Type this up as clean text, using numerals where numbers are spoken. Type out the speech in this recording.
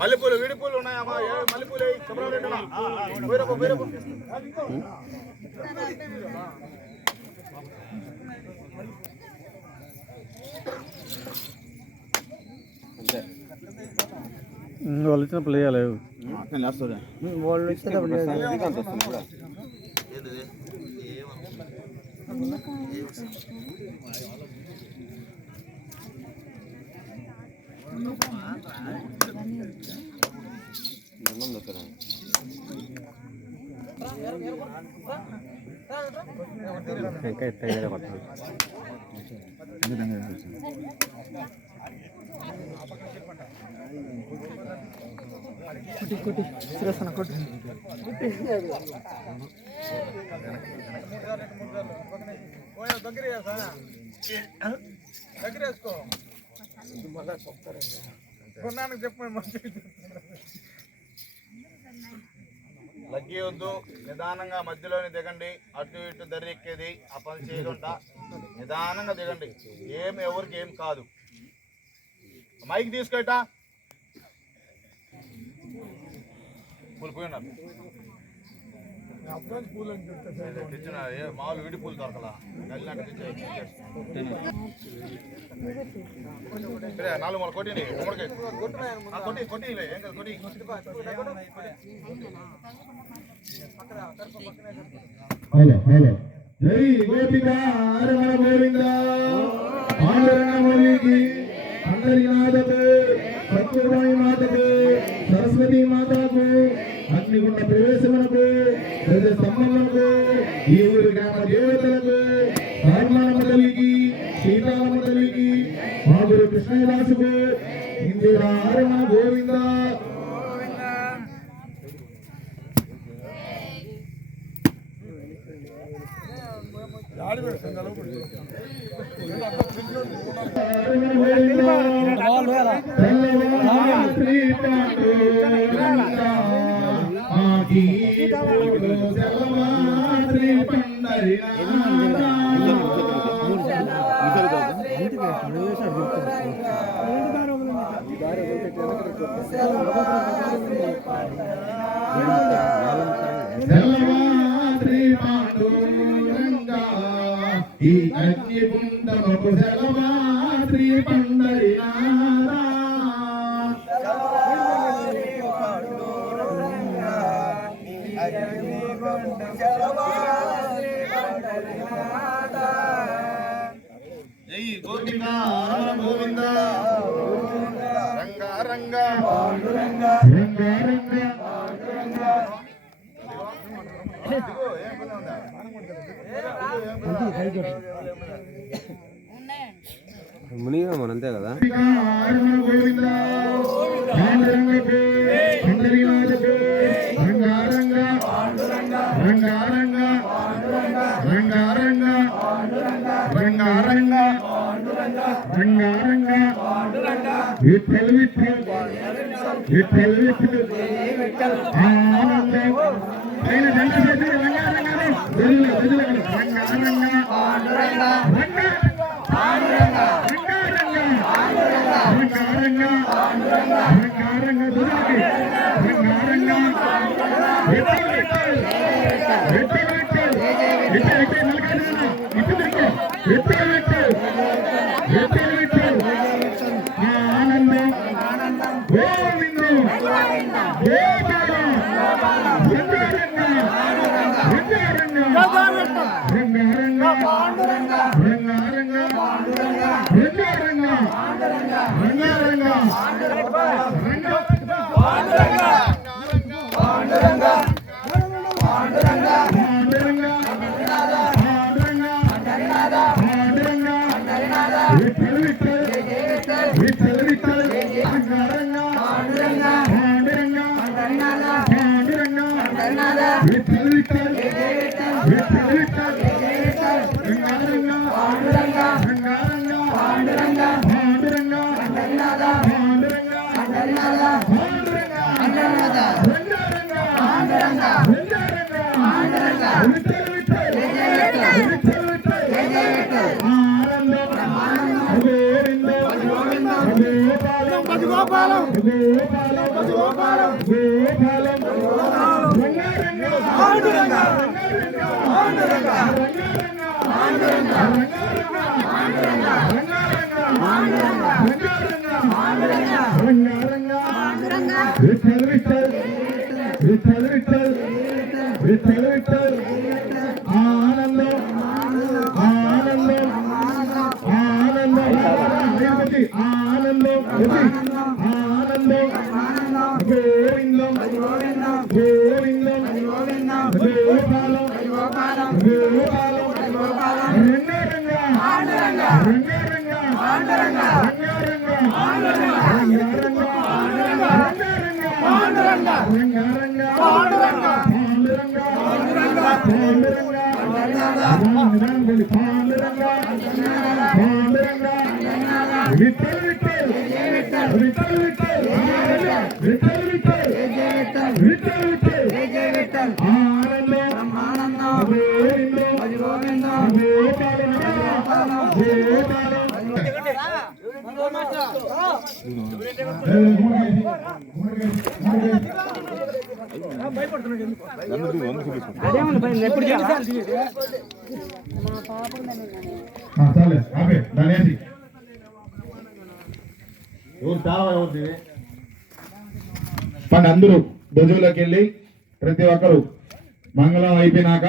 మల్లెపూలు విడిపూలు ఉన్నాయమ్మా, మల్లెపూలు వాళ్ళు ఇచ్చిన ప్లే చేయలేవు వాళ్ళు ఇచ్చినప్పుడు ఇంకా ఎత్తగా పట్టాలి కొట్టి శ్రీరసన కొట్టి దగ్గరేసుకో లగ్గేయొద్దు, నిదానంగా మధ్యలోనే దిగండి. అటు ఇటు దర్రెక్కేది ఆ పని చేయకుండా నిదానంగా దిగండి. ఎవరికి ఏం కాదు. మైక్ తీసుకెట్టా పూలు పోయినారు తెచ్చిన మామూలు విడి పూలు దొరకలా వెళ్ళినాక తెచ్చే 4 మూల కొట్టి కొట్టి కొట్టి ఏం కదా కొట్టి జై గోపిక హరహర గోవింద పాండురంగమునికి అందరినాథకు సత్యవాణి మాతకు సరస్వతి మాతకు అగ్నిగుండ ప్రవేశమునకు ప్రజ స్తంభములకు ఈ ఊరి గ్రామ దేవతలకు రాజమానమ్మ తల్లికి సీతారామ తల్లికి మా గురు కృష్ణదాసుకు ఇందిరా హరహర గోవింద. ఈ అగ్నిగుండముకు సెలవాద్రి పండరినాథ జై గోపిక గోవింద రంగ రంగ రంగ రంగ మునిగా మన అంతే కదా విఠల్ విఠల్ విఠల్ విఠల్ ఆనందం పైన జంట చేసి గోపాలం గోపాలం రంగారంగా పాండురంగా రంగారంగా విఠల్ విఠల్ విఠల్ విఠల్ విఠల్ విఠల్ ఆనందం ఆనందం ఆనందం ఆనందం ఆనందం గోవిందం గోవిందం గోపాలం గోపాలం రంగారంగా రంగారంగా విఠల్ విఠల్ విఠల్ విఠల్ విఠల్ విఠల్ విఠల్ ఆనందం గోవిందం గోపాలం చాలే ఆపే దాని ఎవరు చాలా అవుతుంది పండి అందరూ భుజంలోకి వెళ్ళి ప్రతి ఒక్కరు మంగళం అయిపోయినాక